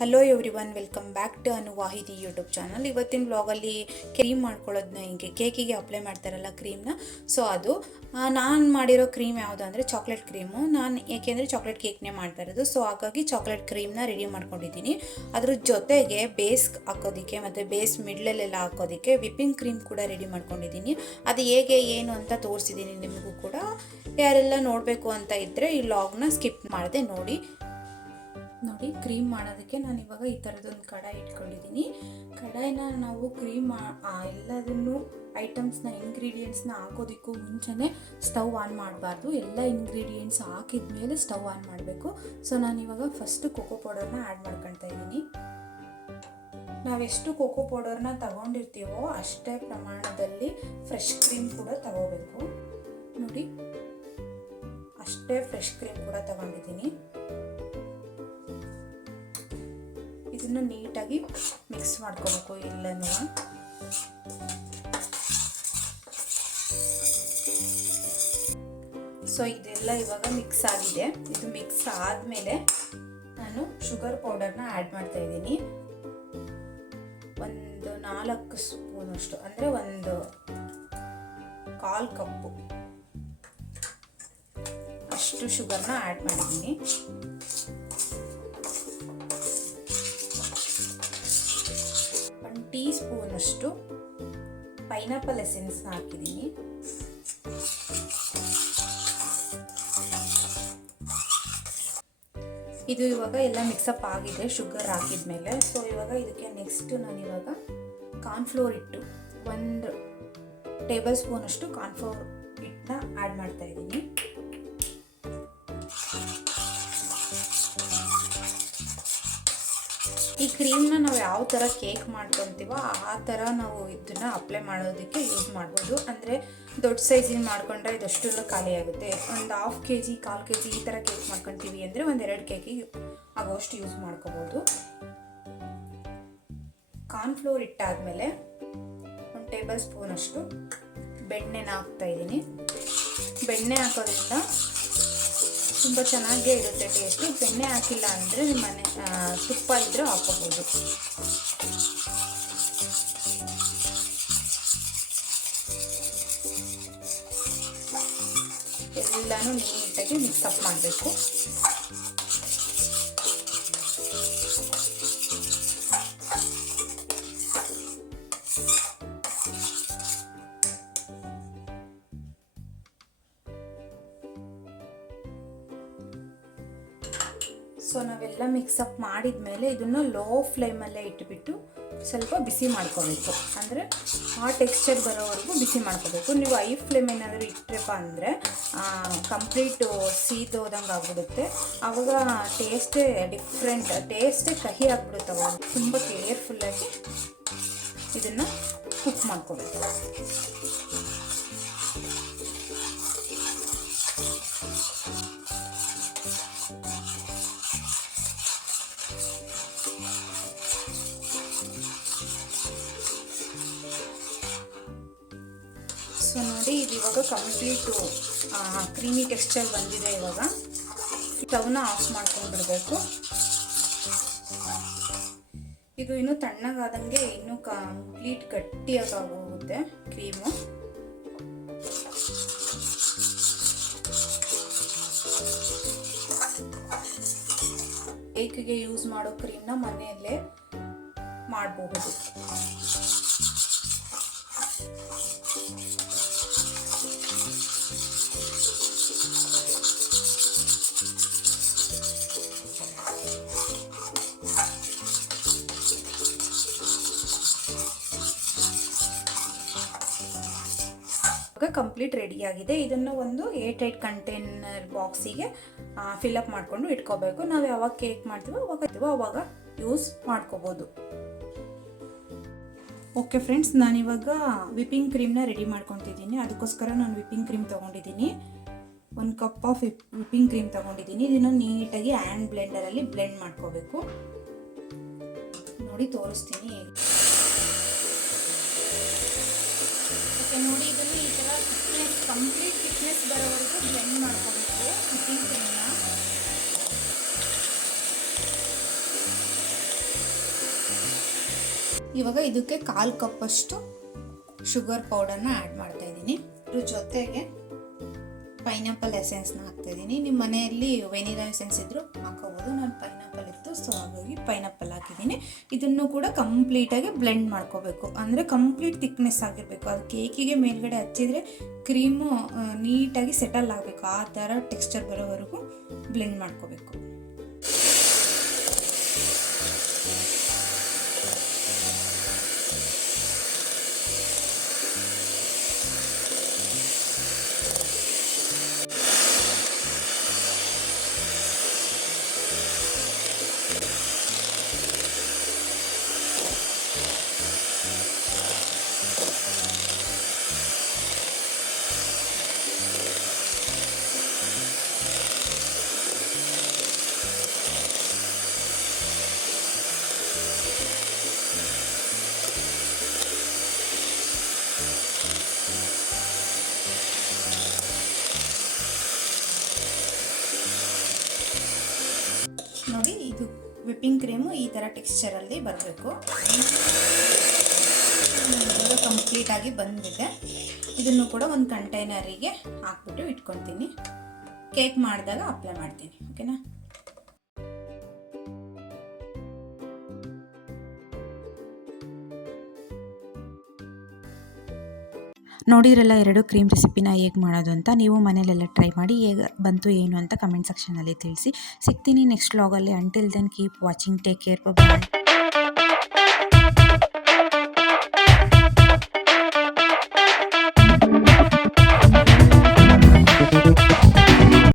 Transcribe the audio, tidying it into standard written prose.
Hello everyone, welcome back to Anu Vahidi YouTube channel. ಇವತ್ತಿನ ವ್ಲಾಗಲ್ಲಿ cream ಮಾಡ್ಕೊಳ್ಳೋದನ್ನ ಹಿಂಗೆ ಕೇಕಿಗೆ ಅಪ್ಲೈ ಮಾಡ್ತಾರಲ್ಲ ಕ್ರೀಮ್ನ, ಸೊ ಅದು ನಾನು ಮಾಡಿರೋ ಕ್ರೀಮ್ ಯಾವುದು ಅಂದರೆ ಚಾಕ್ಲೇಟ್ ಕ್ರೀಮು. ನಾನು ಏಕೆಂದರೆ ಚಾಕ್ಲೇಟ್ ಕೇಕ್ನೇ ಮಾಡ್ತಾ ಇರೋದು, ಸೊ ಹಾಗಾಗಿ ಚಾಕ್ಲೇಟ್ ಕ್ರೀಮ್ನ ರೆಡಿ ಮಾಡ್ಕೊಂಡಿದ್ದೀನಿ. ಅದ್ರ ಜೊತೆಗೆ ಬೇಸ್ ಹಾಕೋದಕ್ಕೆ ಮತ್ತು ಬೇಸ್ ಮಿಡ್ಲಲ್ಲೆಲ್ಲ ಹಾಕೋದಕ್ಕೆ ವಿಪ್ಪಿಂಗ್ ಕ್ರೀಮ್ ಕೂಡ ರೆಡಿ ಮಾಡ್ಕೊಂಡಿದ್ದೀನಿ. ಅದು ಹೇಗೆ ಏನು ಅಂತ ತೋರಿಸಿದ್ದೀನಿ ನಿಮಗೂ ಕೂಡ. ಯಾರೆಲ್ಲ ನೋಡಬೇಕು ಅಂತ ಇದ್ದರೆ ಈ ವ್ಲಾಗ್ನ ಸ್ಕಿಪ್ ಮಾಡದೆ ನೋಡಿ. ಕ್ರೀಮ್ ಮಾಡೋದಕ್ಕೆ ನಾನು ಇವಾಗ ಈ ಥರದೊಂದು ಕಡಾಯಿ ಇಟ್ಕೊಂಡಿದ್ದೀನಿ. ಕಡಾಯಿನ ನಾವು ಕ್ರೀಮ್ ಎಲ್ಲದನ್ನು ಐಟಮ್ಸ್ನ ಇಂಗ್ರೀಡಿಯೆಂಟ್ಸ್ನ ಹಾಕೋದಕ್ಕೂ ಮುಂಚೆನೇ ಸ್ಟವ್ ಆನ್ ಮಾಡಬಾರ್ದು. ಎಲ್ಲ ಇಂಗ್ರೀಡಿಯೆಂಟ್ಸ್ ಹಾಕಿದ ಮೇಲೆ ಸ್ಟವ್ ಆನ್ ಮಾಡಬೇಕು. ಸೊ ನಾನಿವಾಗ ಫಸ್ಟು ಕೋಕೋ ಪೌಡರ್ನ ಆ್ಯಡ್ ಮಾಡ್ಕೊಳ್ತಾ ಇದ್ದೀನಿ. ನಾವೆಷ್ಟು ಕೋಕೋ ಪೌಡರ್ನ ತಗೊಂಡಿರ್ತೀವೋ ಅಷ್ಟೇ ಪ್ರಮಾಣದಲ್ಲಿ ಫ್ರೆಶ್ ಕ್ರೀಮ್ ಕೂಡ ತಗೋಬೇಕು. ನೋಡಿ, ಅಷ್ಟೇ ಫ್ರೆಶ್ ಕ್ರೀಮ್ ಕೂಡ ತಗೊಂಡಿದ್ದೀನಿ. ಇದನ್ನು ನೀಟಾಗಿ ಮಿಕ್ಸ್ ಮಾಡ್ಕೋಬೇಕು ಎಲ್ಲನೂ. ಸೊ ಇದೆಲ್ಲ ಇವಾಗ ಮಿಕ್ಸ್ ಆಗಿದೆ. ಇದು ಮಿಕ್ಸ್ ಆದಮೇಲೆ ನಾನು ಶುಗರ್ ಪೌಡರ್ನ ಆ್ಯಡ್ ಮಾಡ್ತಾ ಇದ್ದೀನಿ. ಒಂದು 4 ಸ್ಪೂನಷ್ಟು, ಅಂದರೆ ಒಂದು 1/4 ಕಪ್ಪು ಅಷ್ಟು ಶುಗರ್ನ ಆ್ಯಡ್ ಮಾಡಿದ್ದೀನಿ. ಟೀ ಸ್ಪೂನಷ್ಟು ಪೈನಾಪಲ್ ಎಸೆನ್ಸ್ನ ಹಾಕಿದ್ದೀನಿ. ಇದು ಇವಾಗ ಎಲ್ಲ ಮಿಕ್ಸಪ್ ಆಗಿದೆ ಶುಗರ್ ಹಾಕಿದ ಮೇಲೆ. ಸೊ ಇವಾಗ ಇದಕ್ಕೆ ನೆಕ್ಸ್ಟ್ ನಾನಿವಾಗ ಕಾರ್ನ್ಫ್ಲೋರ್ ಹಿಟ್ಟು 1 ಟೇಬಲ್ ಸ್ಪೂನಷ್ಟು ಕಾರ್ನ್ಫ್ಲೋರ್ ಹಿಟ್ಟನ್ನ ಆ್ಯಡ್ ಮಾಡ್ತಾ ಇದ್ದೀನಿ. ಈ ಕ್ರೀಮ್ನ ನಾವು ಯಾವ ಥರ ಕೇಕ್ ಮಾಡ್ಕೊತೀವೋ ಆ ಥರ ನಾವು ಇದನ್ನು ಅಪ್ಲೈ ಮಾಡೋದಕ್ಕೆ ಯೂಸ್ ಮಾಡ್ಬೋದು. ಅಂದರೆ ದೊಡ್ಡ ಸೈಜಿನ ಮಾಡ್ಕೊಂಡ್ರೆ ಇದಷ್ಟೆಲ್ಲ ಖಾಲಿ ಆಗುತ್ತೆ. ಒಂದು 1/2 kg 1/4 kg ಈ ಥರ ಕೇಕ್ ಮಾಡ್ಕೊತೀವಿ ಅಂದರೆ 1-2 ಕೇಕಿಗೆ ಆಗೋಷ್ಟು ಯೂಸ್ ಮಾಡ್ಕೋಬೋದು. ಕಾರ್ನ್ಫ್ಲೋರ್ ಇಟ್ಟಾದಮೇಲೆ 1 ಟೇಬಲ್ ಸ್ಪೂನಷ್ಟು ಬೆಣ್ಣೆನ ಹಾಕ್ತಾ ಇದ್ದೀನಿ. ಬೆಣ್ಣೆ ಹಾಕೋದ್ರಿಂದ ತುಂಬ ಚೆನ್ನಾಗೇ ಇರುತ್ತೆ ಟೇಸ್ಟು. ಬೆಣ್ಣೆ ಹಾಕಿಲ್ಲ ಅಂದರೆ ನಿಮ್ಮ ಮನೆ ತುಪ್ಪ ಇದ್ದರೆ ಹಾಕೋಬೋದು. ಎಲ್ಲನೂ ನೀಟಾಗಿ ಮಿಕ್ಸಪ್ ಮಾಡಬೇಕು. ಸೊ ನಾವೆಲ್ಲ ಮಿಕ್ಸಪ್ ಮಾಡಿದ ಮೇಲೆ ಇದನ್ನು ಲೋ ಫ್ಲೇಮಲ್ಲೇ ಇಟ್ಬಿಟ್ಟು ಸ್ವಲ್ಪ ಬಿಸಿ ಮಾಡ್ಕೋಬೇಕು. ಅಂದರೆ ಆ ಟೆಕ್ಸ್ಚರ್ ಬರೋವರೆಗೂ ಬಿಸಿ ಮಾಡ್ಕೋಬೇಕು. ನೀವು ಹೈ ಫ್ಲೇಮ್ ಏನಾದರೂ ಇಟ್ಟರಪ್ಪ ಅಂದರೆ ಕಂಪ್ಲೀಟು ಸೀದೋದಂಗೆ ಆಗ್ಬಿಡುತ್ತೆ. ಆವಾಗ ಟೇಸ್ಟೇ ಡಿಫ್ರೆಂಟ್, ಟೇಸ್ಟೇ ಕಹಿ ಆಗಿಬಿಡುತ್ತೆ. ಅವಾಗ ತುಂಬ ಕೇರ್ಫುಲ್ಲಾಗಿ ಇದನ್ನು ಕುಕ್ ಮಾಡ್ಕೋಬೇಕು. ಸೊ ನೋಡಿ, ಇದು ಇವಾಗ ಕಂಪ್ಲೀಟು ಕ್ರೀಮಿ ಟೆಕ್ಸ್ಚರ್ ಬಂದಿದೆ. ಇವಾಗ ಸ್ಟವ್ನ ಆಫ್ ಮಾಡ್ಕೊಂಡು ಬಿಡಬೇಕು. ಇದು ಇನ್ನೂ ತಣ್ಣಗಾದಂಗೆ ಇನ್ನೂ ಕಂಪ್ಲೀಟ್ ಗಟ್ಟಿಯಾಗಿ ಆಗೋಗುತ್ತೆ ಕ್ರೀಮು. ಕೇಕಿಗೆ ಯೂಸ್ ಮಾಡೋ ಕ್ರೀಮ್ನ ಮನೆಯಲ್ಲೇ ಮಾಡಬಹುದು. ಕಂಪ್ಲೀಟ್ ರೆಡಿಯಾಗಿದೆ. ಇದನ್ನು ಒಂದು 8 ಕಂಟೈನರ್ ಬಾಕ್ಸಿಗೆ ಫಿಲ್ಅಪ್ ಮಾಡಿಕೊಂಡು ಇಟ್ಕೋಬೇಕು. ನಾವು ಯಾವಾಗ ಕೇಕ್ ಮಾಡ್ತೀವೋ ಅವಾಗ ಯೂಸ್ ಮಾಡ್ಕೋಬೋದು. ಓಕೆ ಫ್ರೆಂಡ್ಸ್, ನಾನಿವಾಗ ವಿಪ್ಪಿಂಗ್ ಕ್ರೀಮ್ನ ರೆಡಿ ಮಾಡ್ಕೊತಿದ್ದೀನಿ. ಅದಕ್ಕೋಸ್ಕರ ನಾನು ವಿಪ್ಪಿಂಗ್ ಕ್ರೀಮ್ ತೊಗೊಂಡಿದ್ದೀನಿ. 1 ಕಪ್ ಆಫ್ ವಿಪ್ಪಿಂಗ್ ಕ್ರೀಮ್ ತೊಗೊಂಡಿದ್ದೀನಿ. ಇದನ್ನು ನೀಟಾಗಿ ಹ್ಯಾಂಡ್ ಬ್ಲೆಂಡರಲ್ಲಿ ಬ್ಲೆಂಡ್ ಮಾಡ್ಕೋಬೇಕು. ನೋಡಿ, ತೋರಿಸ್ತೀನಿ. ನೋಡಿ, ಇದನ್ನು ಈ ಥರ ಕಂಪ್ಲೀಟ್ ಥಿಕ್ನೆಸ್ ಬರೋವರೆಗೂ ಬ್ಲೆಂಡ್ ಮಾಡ್ಕೋಬೇಕು ವಿಪ್ಪಿಂಗ್ ಕ್ರೀಮ್ನ. ಇವಾಗ ಇದಕ್ಕೆ 1/4 ಕಪ್ಪಷ್ಟು ಶುಗರ್ ಪೌಡರ್ನ ಆ್ಯಡ್ ಮಾಡ್ತಾ ಇದ್ದೀನಿ. ಇದ್ರ ಜೊತೆಗೆ ಪೈನಾಪಲ್ ಎಸೆನ್ಸ್ನ ಹಾಕ್ತಾಯಿದ್ದೀನಿ. ನಿಮ್ಮ ಮನೆಯಲ್ಲಿ ವೆನಿಲಾ ಎಸೆನ್ಸ್ ಇದ್ದರೂ ಹಾಕೋಬೋದು. ನಾನು ಪೈನಾಪಲ್ ಇತ್ತು, ಸೊ ಹಾಗಾಗಿ ಪೈನಾಪಲ್ ಹಾಕಿದ್ದೀನಿ. ಇದನ್ನು ಕೂಡ ಕಂಪ್ಲೀಟಾಗಿ ಬ್ಲೆಂಡ್ ಮಾಡ್ಕೋಬೇಕು, ಅಂದರೆ ಕಂಪ್ಲೀಟ್ ಥಿಕ್ನೆಸ್ ಆಗಿರಬೇಕು. ಅದು ಕೇಕಿಗೆ ಮೇಲ್ಗಡೆ ಹಚ್ಚಿದರೆ ಕ್ರೀಮು ನೀಟಾಗಿ ಸೆಟಲ್ ಆಗಬೇಕು. ಆ ಥರ ಟೆಕ್ಸ್ಚರ್ ಬರೋವರೆಗೂ ಬ್ಲೆಂಡ್ ಮಾಡ್ಕೋಬೇಕು. ನೋಡಿ, ಇದು ವಿಪ್ಪಿಂಗ್ ಕ್ರೀಮು ಈ ಥರ ಟೆಕ್ಸ್ಚರಲ್ಲಿ ಬರಬೇಕು. ಇವಾಗ ಕಂಪ್ಲೀಟಾಗಿ ಬಂದಿದೆ. ಇದನ್ನು ಕೂಡ ಒಂದು ಕಂಟೈನರಿಗೆ ಹಾಕ್ಬಿಟ್ಟು ಇಟ್ಕೊತೀನಿ. ಕೇಕ್ ಮಾಡಿದಾಗ ಅಪ್ಲೈ ಮಾಡ್ತೀನಿ. ಓಕೆನಾ? ನೋಡಿರಲ್ಲ 2 ಕ್ರೀಮ್ ರೆಸಿಪಿನ ಹೇಗೆ ಮಾಡೋದು ಅಂತ. ನೀವು ಮನೇಲೆಲ್ಲ ಟ್ರೈ ಮಾಡಿ ಹೇಗೆ ಬಂತು ಏನು ಅಂತ ಕಮೆಂಟ್ ಸೆಕ್ಷನಲ್ಲಿ ತಿಳಿಸಿ. ಸಿಗ್ತೀನಿ ನೆಕ್ಸ್ಟ್ ವ್ಲಾಗಲ್ಲಿ. Until then keep watching, take care, ಬಾಯ್.